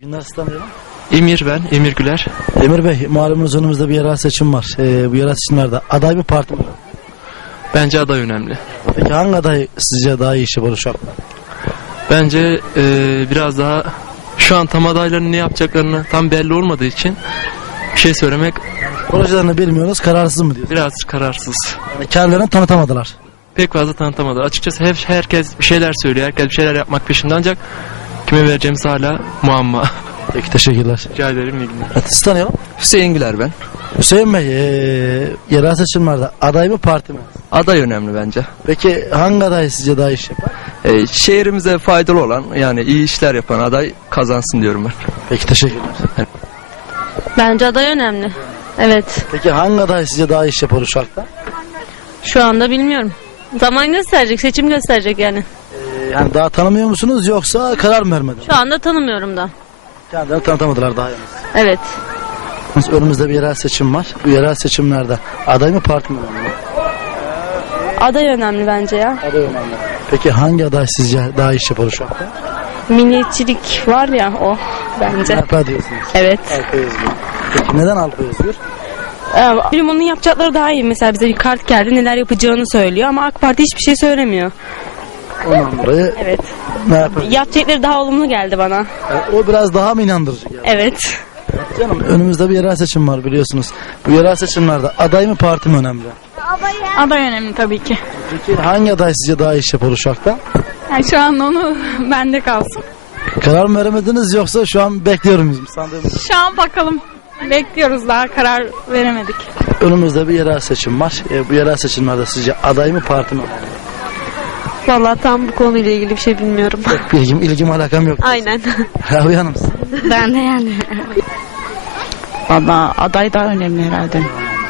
Günler tanıyalım. Emir ben, Emir Güler. Emir Bey, malumunuz önümüzde bir yerel seçim var. Ee, bu yerel seçimlerde aday mı parti mi? Bence aday önemli. Peki hangi aday sizce daha iyi iş yapar? Bence e, biraz daha şu an tam adayların ne yapacaklarını tam belli olmadığı için bir şey söylemek Projelerini bilmiyoruz, kararsız mı diyorsunuz? biraz kararsız. Yani kendilerini tanıtamadılar. Pek fazla tanıtamadı. Açıkçası hep herkes bir şeyler söylüyor. Herkes bir şeyler yapmak peşinde ancak kime vereceğimiz hala muamma. Peki teşekkürler. Rica ederim iyi günler. Evet, sizi tanıyalım. Hüseyin Güler ben. Hüseyin Bey, ee, yerel seçimlerde aday mı parti mi? Aday önemli bence. Peki hangi aday sizce daha iyi iş yapar? Ee, şehrimize faydalı olan yani iyi işler yapan aday kazansın diyorum ben. Peki teşekkürler. Bence aday önemli. Evet. Peki hangi aday sizce daha iyi iş yapar Uşak'ta? Şu anda bilmiyorum. Zaman gösterecek, seçim gösterecek yani. Yani daha tanımıyor musunuz yoksa karar mı vermediniz? Şu anda tanımıyorum da. Kendilerini tanıtamadılar daha yalnız. Evet. Önümüzde bir yerel seçim var. Bu yerel seçimlerde aday mı parti mi önemli? Aday önemli bence ya. Aday önemli. Peki hangi aday sizce daha iş yapar şu anda? Milliyetçilik var ya o bence. CHP diyorsunuz. Evet. Alpa Özgür. Peki neden Alpa Özgür? Ee, Bilim onun yapacakları daha iyi. Mesela bize bir kart geldi neler yapacağını söylüyor ama AK Parti hiçbir şey söylemiyor. Ondan dolayı Evet. ne yapar? Yapacakları daha olumlu geldi bana. Yani o biraz daha mı inandırıcı geldi? Evet. Canım önümüzde bir yerel seçim var biliyorsunuz. Bu yerel seçimlerde aday mı parti mi önemli? Aday önemli tabii ki. Peki hangi aday sizce daha iyi iş yapar Uşak'ta? Yani şu an onu bende kalsın. Karar mı veremediniz yoksa şu an bekliyor muyuz? Sandığımız. Şu an bakalım. Bekliyoruz daha karar veremedik. Önümüzde bir yerel seçim var. E, bu yerel seçimlerde sizce aday mı parti mi önemli? Vallahi tam bu konuyla ilgili bir şey bilmiyorum. Bilgim, ilgim alakam yok. Aynen. Abi Hanım. ben de yani. Valla aday daha önemli herhalde.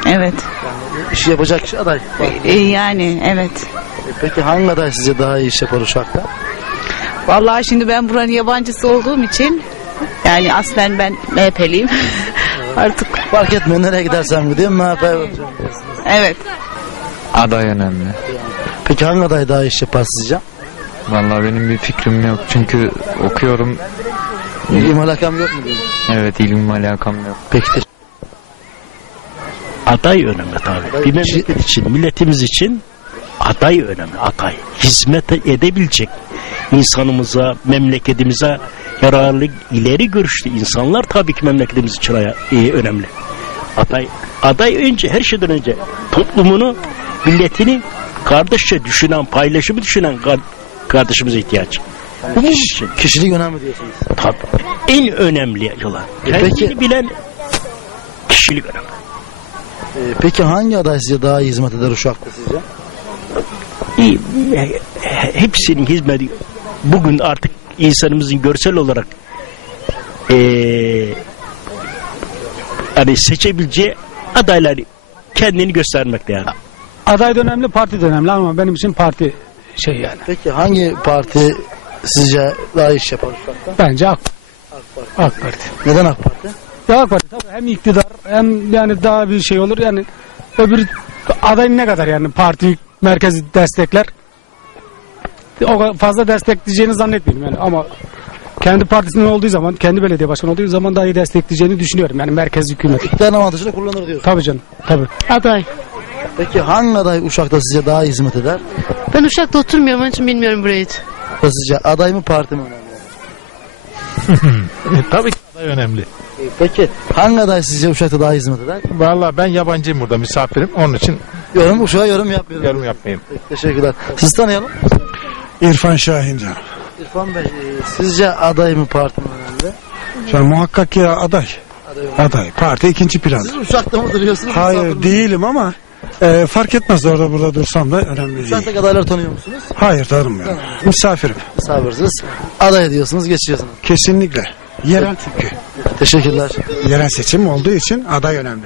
Evet. İş yapacak kişi aday. E, yani evet. E, Peki hangi aday sizce daha iyi iş yapar Uşak'ta? Vallahi şimdi ben buranın yabancısı olduğum için yani aslen ben MHP'liyim. Artık Fark etmiyor nereye gidersem gideyim MHP olacağım. evet. Aday önemli. Peki hangi aday daha iş yapar sizce? Vallahi benim bir fikrim yok çünkü okuyorum. İlgim alakam yok mu? Evet ilgim alakam yok. Peki teşekkür Aday önemli tabii. Bir memleket için, milletimiz için aday önemli, aday. Hizmet edebilecek insanımıza, memleketimize yararlı, ileri görüşlü insanlar tabii ki memleketimiz için aya- e, önemli. Aday, aday önce, her şeyden önce toplumunu, milletini kardeşçe düşünen, paylaşımı düşünen kar- kardeşimize ihtiyaç. Bu bizim için. Kişilik önemli diyorsunuz. Tabii. En önemli olan. Peki- Kendini bilen kişilik önemli. E, peki hangi aday sizce daha iyi hizmet eder Uşak'ta sizce? İyi, e, hepsinin hizmeti bugün artık insanımızın görsel olarak eee hani seçebileceği adayları kendini göstermekte yani. Aday da önemli, parti de önemli ama benim için parti şey yani. Peki hangi parti sizce daha iş yapar Uşak'ta? Bence AK, AK Parti. Neden AK Parti? Ya AK Parti tabii hem iktidar hem yani daha bir şey olur yani öbür aday ne kadar yani parti merkezi destekler o kadar fazla destekleyeceğini zannetmiyorum yani ama kendi partisinin olduğu zaman, kendi belediye başkanı olduğu zaman daha iyi destekleyeceğini düşünüyorum. Yani merkez hükümet. İktidar avantajını kullanır diyorsun. Tabii canım, tabii. Aday. Peki hangi aday Uşak'ta sizce daha iyi hizmet eder? Ben Uşak'ta oturmuyorum onun için bilmiyorum burayı. Sizce aday mı parti mi önemli? Tabii ki aday önemli. E, Peki hangi aday sizce Uşak'ta daha iyi hizmet eder? Vallahi ben yabancıyım burada misafirim. Onun için Yorum Uşak'a yorum yapmıyorum. yorum yapmayayım. Peki, teşekkürler. Sizi tanıyalım. İrfan Şahin canım. İrfan Bey, e, sizce aday mı parti mi önemli? Şimdi muhakkak ki aday. Aday. Parti ikinci plan. Siz Uşak'ta mı duruyorsunuz? misafir Hayır mi? değilim ama e, fark etmez orada burada dursam da önemli değil. Uşak'taki adayları tanıyor musunuz? Hayır tanımıyorum. Misafirim. Misafirsiniz. Aday ediyorsunuz, geçiyorsunuz. Kesinlikle. Yerel çünkü. Teşekkürler. Yerel seçim olduğu için aday önemli.